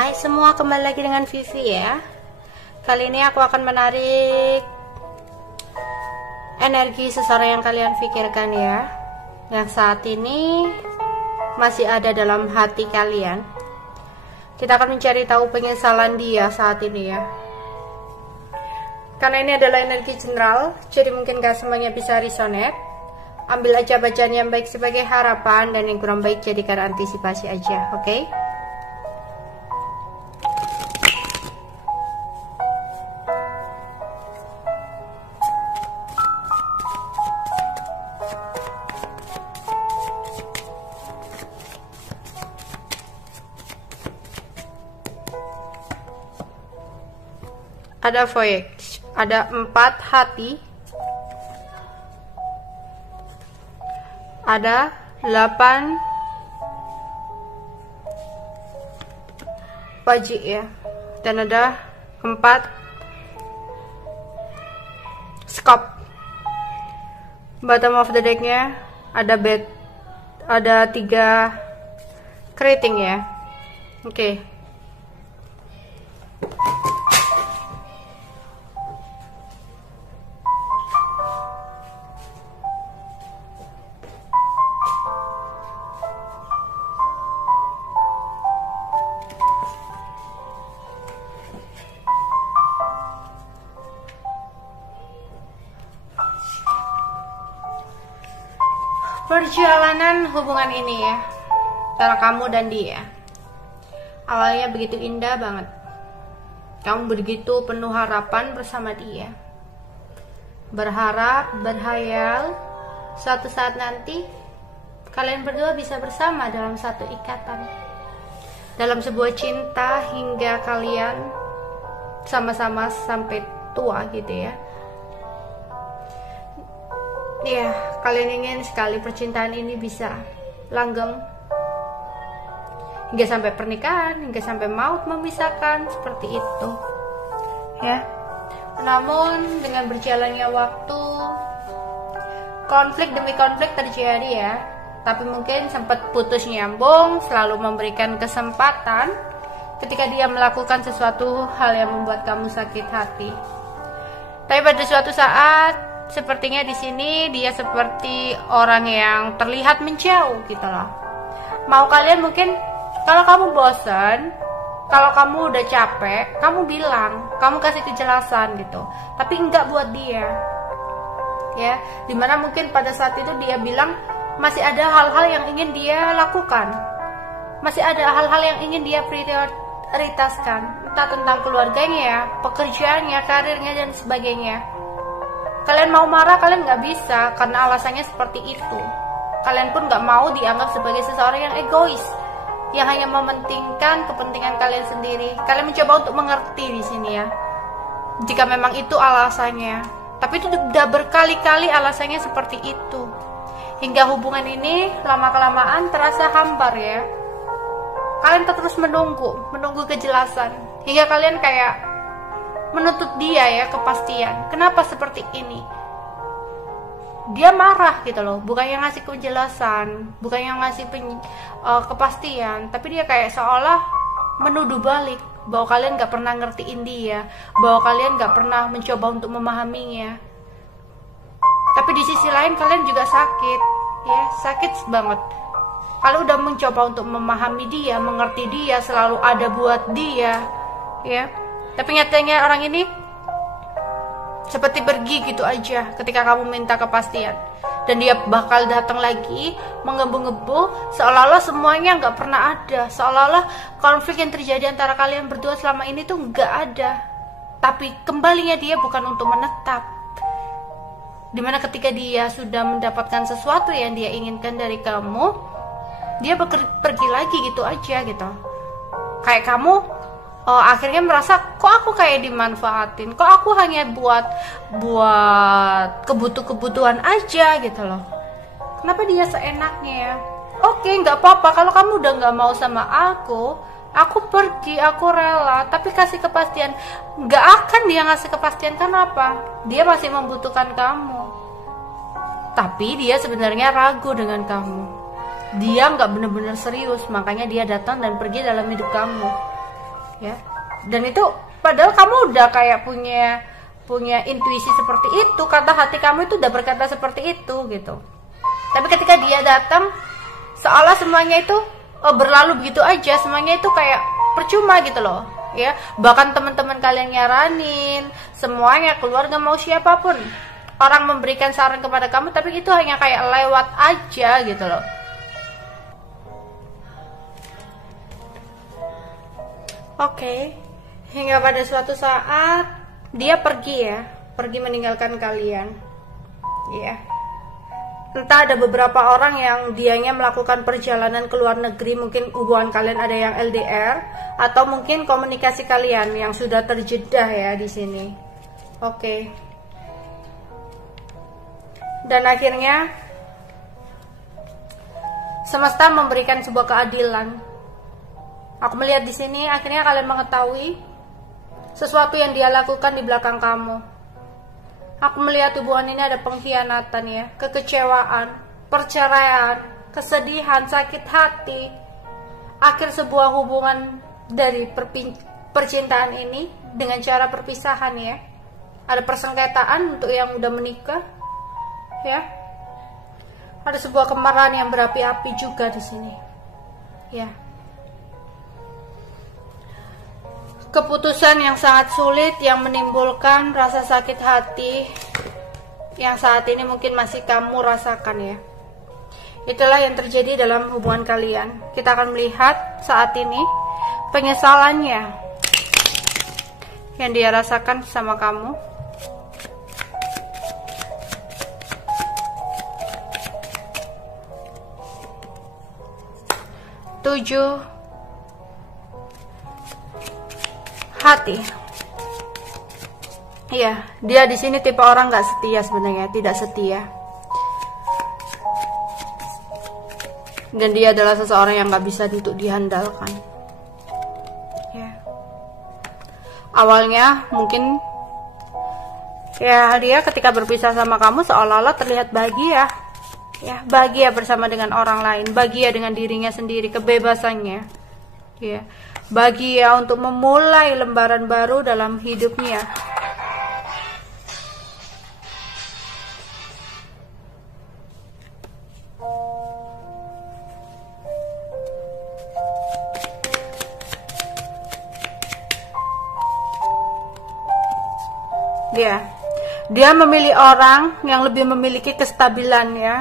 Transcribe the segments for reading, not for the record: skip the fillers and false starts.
Hai semua, kembali lagi dengan Vivi ya. Kali ini aku akan menarik energi seseorang yang kalian pikirkan ya, yang saat ini masih ada dalam hati kalian. Kita akan mencari tahu penyesalan dia saat ini ya. Karena ini adalah energi general, jadi mungkin gak semuanya bisa resonate. Ambil aja bacaan yang baik sebagai harapan, dan yang kurang baik jadikan antisipasi aja, oke? Ada voyage, ada 4 hati, ada 8 wajik ya, dan ada 4 scope. Bottom of the decknya ada bed, ada 3 keriting ya. Oke. Perjalanan hubungan ini ya, antara kamu dan dia, awalnya begitu indah banget. Kamu begitu penuh harapan bersama dia, berharap, berhayal suatu saat nanti kalian berdua bisa bersama dalam satu ikatan, dalam sebuah cinta hingga kalian sama-sama sampai tua gitu ya. Ya, kalian ingin sekali percintaan ini bisa langgeng hingga sampai pernikahan, hingga sampai maut memisahkan, seperti itu ya. Namun dengan berjalannya waktu, konflik demi konflik terjadi ya. Tapi mungkin sempat putus nyambung, selalu memberikan kesempatan ketika dia melakukan sesuatu hal yang membuat kamu sakit hati. Tapi pada suatu saat, sepertinya di sini dia seperti orang yang terlihat menjauh gitu loh. Mau kalian mungkin, kalau kamu bosan, kalau kamu udah capek, kamu bilang, kamu kasih kejelasan gitu. Tapi enggak buat dia. Ya, dimana mungkin pada saat itu dia bilang masih ada hal-hal yang ingin dia lakukan. Masih ada hal-hal yang ingin dia prioritaskan, entah tentang keluarganya, pekerjaannya, karirnya dan sebagainya. Kalian mau marah, kalian nggak bisa karena alasannya seperti itu. Kalian pun nggak mau dianggap sebagai seseorang yang egois, yang hanya mementingkan kepentingan kalian sendiri. Kalian mencoba untuk mengerti di sini ya, jika memang itu alasannya. Tapi itu udah berkali-kali alasannya seperti itu, hingga hubungan ini lama-kelamaan terasa hambar ya. Kalian terus menunggu kejelasan, hingga kalian kayak menuntut dia ya kepastian. Kenapa seperti ini? Dia marah gitu loh, bukan yang ngasih penjelasan, bukan yang ngasih kepastian, tapi dia kayak seolah menuduh balik bahwa kalian gak pernah ngertiin dia, bahwa kalian gak pernah mencoba untuk memahaminya. Tapi di sisi lain kalian juga sakit ya, sakit banget. Kalau udah mencoba untuk memahami dia, mengerti dia, selalu ada buat dia ya, tapi nyatanya orang ini seperti pergi gitu aja ketika kamu minta kepastian. Dan dia bakal datang lagi menggebu-gebu, seolah-olah semuanya nggak pernah ada, seolah-olah konflik yang terjadi antara kalian berdua selama ini tuh nggak ada. Tapi kembalinya dia bukan untuk menetap, dimana ketika dia sudah mendapatkan sesuatu yang dia inginkan dari kamu, dia pergi lagi gitu aja gitu. Kayak kamu akhirnya merasa, kok aku kayak dimanfaatin, kok aku hanya buat kebutuhan aja gitu loh. Kenapa dia seenaknya ya? Oke, nggak apa-apa kalau kamu udah nggak mau sama aku pergi, aku rela. Tapi kasih kepastian. Nggak akan dia ngasih kepastian, kenapa? Dia masih membutuhkan kamu, tapi dia sebenarnya ragu dengan kamu. Dia nggak benar-benar serius, makanya dia datang dan pergi dalam hidup kamu. ya. Dan itu padahal kamu udah kayak punya intuisi seperti itu, kata hati kamu itu udah berkata seperti itu gitu. Tapi ketika dia datang, seolah semuanya itu berlalu begitu aja, semuanya itu kayak percuma gitu loh, ya. Bahkan teman-teman kalian nyaranin, semuanya, keluarga, mau siapapun, orang memberikan saran kepada kamu, tapi itu hanya kayak lewat aja gitu loh. Oke, hingga pada suatu saat dia pergi meninggalkan kalian, ya. Entah ada beberapa orang yang dianya melakukan perjalanan ke luar negeri, mungkin hubungan kalian ada yang LDR, atau mungkin komunikasi kalian yang sudah terjedah ya di sini. Oke. Dan akhirnya semesta memberikan sebuah keadilan. Aku melihat di sini akhirnya kalian mengetahui sesuatu yang dia lakukan di belakang kamu. Aku melihat hubungan ini ada pengkhianatan ya, kekecewaan, perceraian, kesedihan, sakit hati. Akhir sebuah hubungan dari percintaan ini dengan cara perpisahan ya. Ada persengketaan untuk yang udah menikah ya. Ada sebuah kemarahan yang berapi-api juga di sini. Ya. Keputusan yang sangat sulit yang menimbulkan rasa sakit hati yang saat ini mungkin masih kamu rasakan ya. Itulah yang terjadi dalam hubungan kalian. Kita akan melihat saat ini penyesalannya yang dia rasakan sama kamu. Tujuh hati. Iya, dia di sini tipe orang nggak setia sebenarnya, tidak setia. Dan dia adalah seseorang yang nggak bisa untuk diandalkan. Ya. Awalnya mungkin ya dia ketika berpisah sama kamu seolah-olah terlihat bahagia. Ya, bahagia bersama dengan orang lain, bahagia dengan dirinya sendiri, kebebasannya. Ya. Bahagia untuk memulai lembaran baru dalam hidupnya. Dia memilih orang yang lebih memiliki kestabilan ya.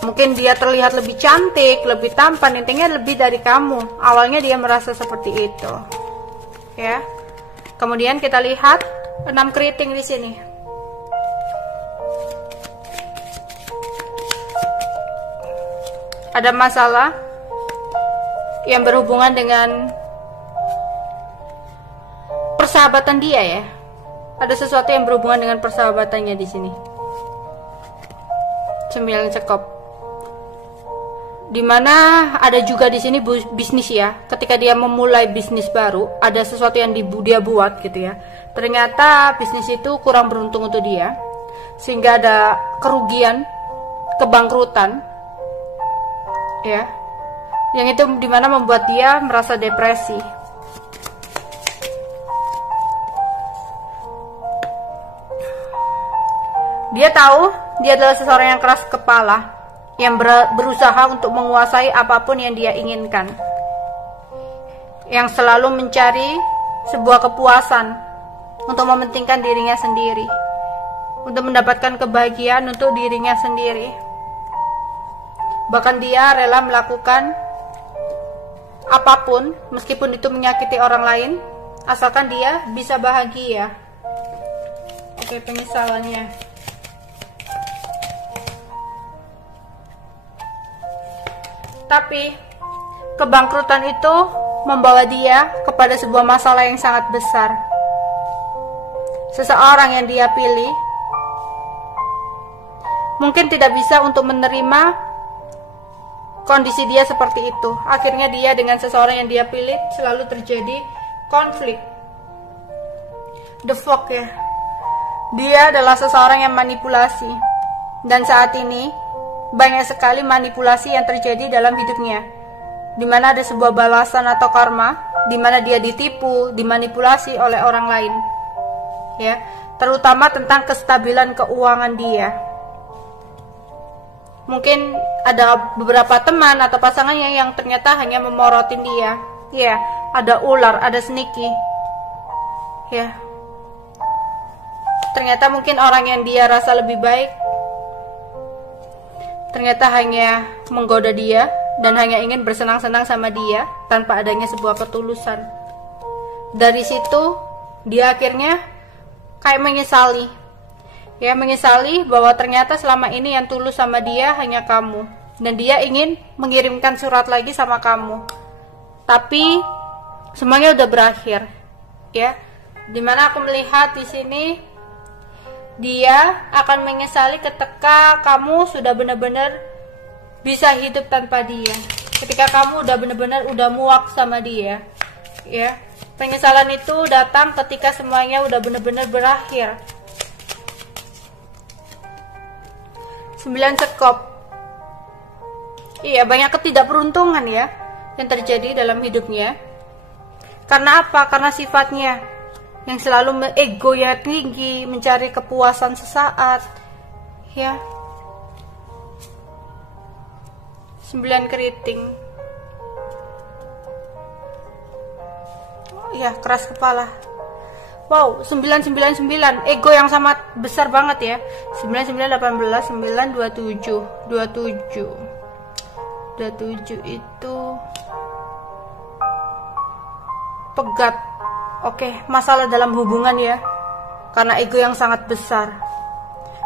Mungkin dia terlihat lebih cantik, lebih tampan, intinya lebih dari kamu. Awalnya dia merasa seperti itu. Ya. Kemudian kita lihat 6 keriting di sini. Ada masalah yang berhubungan dengan persahabatan dia ya. Ada sesuatu yang berhubungan dengan persahabatannya di sini. 9 cekop. Dimana ada juga di sini bisnis ya. Ketika dia memulai bisnis baru, ada sesuatu yang dia buat gitu ya. Ternyata bisnis itu kurang beruntung untuk dia, sehingga ada kerugian, kebangkrutan, ya. Yang itu dimana membuat dia merasa depresi. Dia tahu dia adalah seseorang yang keras kepala, yang berusaha untuk menguasai apapun yang dia inginkan, yang selalu mencari sebuah kepuasan untuk mementingkan dirinya sendiri, untuk mendapatkan kebahagiaan untuk dirinya sendiri. Bahkan dia rela melakukan apapun meskipun itu menyakiti orang lain, asalkan dia bisa bahagia. Oke, penyesalannya. Tapi kebangkrutan itu membawa dia kepada sebuah masalah yang sangat besar. Seseorang yang dia pilih mungkin tidak bisa untuk menerima kondisi dia seperti itu. Akhirnya dia dengan seseorang yang dia pilih selalu terjadi konflik. The Fox ya. Dia adalah seseorang yang manipulasi. Dan saat ini banyak sekali manipulasi yang terjadi dalam hidupnya. di mana ada sebuah balasan atau karma, di mana dia ditipu, dimanipulasi oleh orang lain, ya, terutama tentang kestabilan keuangan dia. Mungkin ada beberapa teman atau pasangannya yang ternyata hanya memorotin dia, ya, ada ular, ada sneaky, ya. Ternyata mungkin orang yang dia rasa lebih baik ternyata hanya menggoda dia dan hanya ingin bersenang-senang sama dia tanpa adanya sebuah ketulusan. Dari situ dia akhirnya kayak menyesali, ya, menyesali bahwa ternyata selama ini yang tulus sama dia hanya kamu, dan dia ingin mengirimkan surat lagi sama kamu, tapi semuanya udah berakhir, ya. Dimana aku melihat di sini dia akan menyesali ketika kamu sudah benar-benar bisa hidup tanpa dia, ketika kamu udah benar-benar udah muak sama dia, ya. Penyesalan itu datang ketika semuanya udah benar-benar berakhir. 9 sekop. Iya, banyak ketidakberuntungan ya yang terjadi dalam hidupnya. Karena apa? Karena sifatnya yang selalu egonya tinggi, mencari kepuasan sesaat, ya. 9 keriting. Oh ya, keras kepala. Wow, 999, ego yang sangat besar banget ya. 9918, 927, 27 itu pegat. Oke, masalah dalam hubungan ya, karena ego yang sangat besar.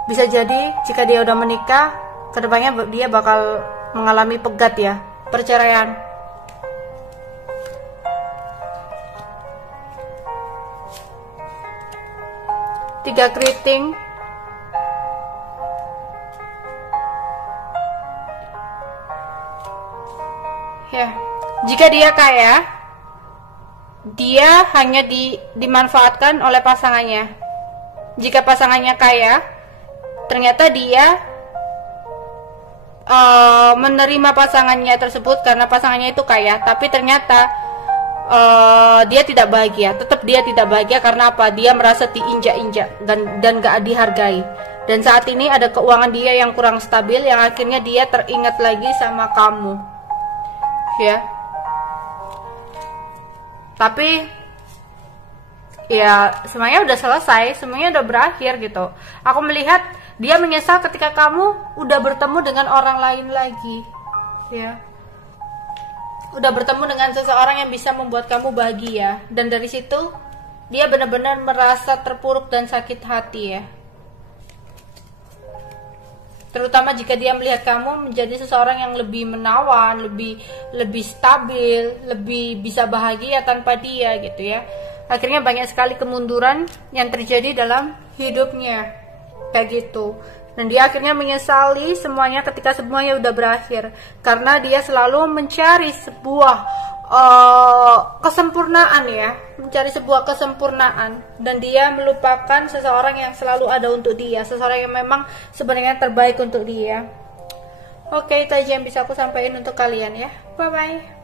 Bisa jadi jika dia udah menikah, kedepannya dia bakal mengalami pegat ya, perceraian. Tiga keriting. Ya, jika dia kaya, dia hanya dimanfaatkan oleh pasangannya. Jika pasangannya kaya, ternyata dia menerima pasangannya tersebut karena pasangannya itu kaya, tapi ternyata dia tidak bahagia. Tetap dia tidak bahagia karena apa? Dia merasa diinjak-injak dan gak dihargai. Dan saat ini ada keuangan dia yang kurang stabil, yang akhirnya dia teringat lagi sama kamu, ya. Tapi ya semuanya udah selesai, semuanya udah berakhir gitu. Aku melihat dia menyesal ketika kamu udah bertemu dengan orang lain lagi, ya. Udah bertemu dengan seseorang yang bisa membuat kamu bahagia, dan dari situ dia benar-benar merasa terpuruk dan sakit hati ya. Terutama jika dia melihat kamu menjadi seseorang yang lebih menawan, lebih stabil, lebih bisa bahagia tanpa dia gitu ya. Akhirnya banyak sekali kemunduran yang terjadi dalam hidupnya kayak gitu. Dan dia akhirnya menyesali semuanya ketika semuanya udah berakhir, karena dia selalu mencari sebuah kesempurnaan ya, mencari sebuah kesempurnaan, dan dia melupakan seseorang yang selalu ada untuk dia, seseorang yang memang sebenarnya terbaik untuk dia. Oke, itu aja yang bisa aku sampaikan untuk kalian ya. Bye bye.